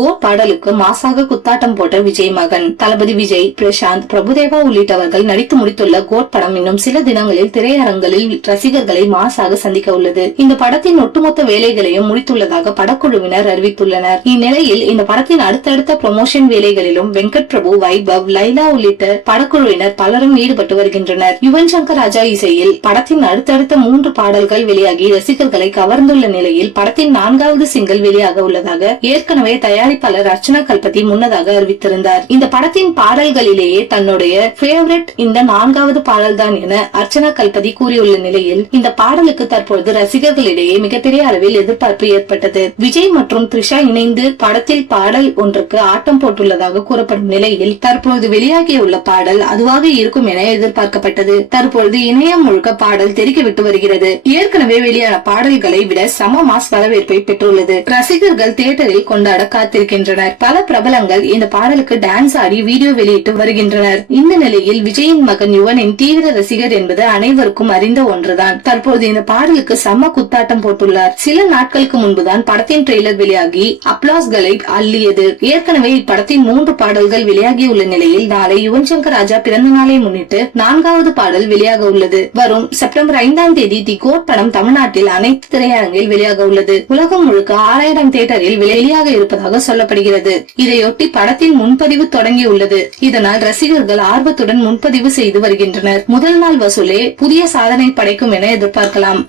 Code பாடலுக்கு மாசாக குத்தாட்டம் போட்ட விஜய் மகன் தளபதி விஜய், பிரசாந்த், பிரபுதேவா உள்ளிட்டவர்கள் நடித்து முடித்துள்ள கோட் படம் இன்னும் சில தினங்களில் திரையரங்களில் ரசிகர்களை மாசாக சந்திக்க உள்ளது. இந்த படத்தின் ஒட்டுமொத்த வேலைகளையும் முடித்துள்ளதாக படக்குழுவினர் அறிவித்துள்ளனர். இந்நிலையில் இந்த படத்தின் அடுத்தடுத்த ப்ரமோஷன் வேலைகளிலும் வெங்கட் பிரபு, வைபவ், லைலா உள்ளிட்ட படக்குழுவினர் பலரும் ஈடுபட்டு வருகின்றனர். யுவன் சங்கர் ராஜா இசையில் படத்தின் அடுத்தடுத்த 3 பாடல்கள் வெளியாகி ரசிகர்களை கவர்ந்துள்ள நிலையில் படத்தின் 4வது சிங்கிள் வெளியாக உள்ளதாக ஏற்கனவே தயாரிப்பாளர் அர்ச்சனா கல்பதி முன்னதாக அறிவித்திருந்தார். இந்த படத்தின் பாடல்களிலேயே தன்னுடைய ஃபேவரட் இந்த 4வது பாடல் தான் என அர்ச்சனா கல்பதி கூறியுள்ள நிலையில் இந்த பாடலுக்கு தற்பொழுது ரசிகர்களிடையே மிகப்பெரிய அளவில் எதிர்பார்ப்பு ஏற்பட்டது. விஜய் மற்றும் த்ரிஷா இணைந்து படத்தில் பாடல் ஒன்றுக்கு ஆட்டம் போட்டுள்ளதாக கூறப்படும் நிலையில் தற்பொழுது வெளியாகியுள்ள பாடல் அதுவாக இருக்கும் என எதிர்பார்க்கப்பட்டது. தற்பொழுது இணையம் முழுக்க பாடல் தெரிவித்து வருகிறது. ஏற்கனவே வெளியான பாடல்களை விட சம மாஸ் வரவேற்பை பெற்றுள்ளது. ரசிகர்கள் தியேட்டரில் கொண்டாட காத்திருக்கின்றனர். பல பிரபலங்கள் இந்த பாடலுக்கு டான்ஸ் ஆடி வீடியோ வெளியிட்டு வருகின்றனர். இந்த நிலையில் விஜயின் மகன் யுவனின் தீவிர ரசிகர் என்பது அனைவருக்கும் அறிந்த ஒன்றுதான். தற்போது இந்த பாடலுக்கு செம்ம குத்தாட்டம் போட்டுள்ளார். சில நாட்களுக்கு முன்புதான் படத்தின் ட்ரெய்லர் வெளியாகி அப்ளாஸ்களை அள்ளியது. ஏற்கனவே இப்படத்தின் 3 பாடல்கள் வெளியாகியுள்ள நிலையில் நாளை யுவன் சங்கர் ராஜா பிறந்த நாளை முன்னிட்டு 4வது பாடல் வெளியாக உள்ளது. வரும் செப்டம்பர் 5ஆம் தேதி தி கோட் படம் தமிழ்நாட்டில் அனைத்து திரையரங்கில் வெளியாக உள்ளது. உலகம் முழுக்க 6000 தியேட்டரில் வெளியாக இருப்பதாக சொல்லப்படுகிறது. இதையொட்டி படத்தின் முன்பதிவு தொடங்கியுள்ளது. இதனால் ரசிகர்கள் ஆர்வத்துடன் முன்பதிவு செய்து வருகின்றனர். முதல் நாள் வசூலே புதிய சாதனை படைக்கும் என எதிர்பார்க்கலாம்.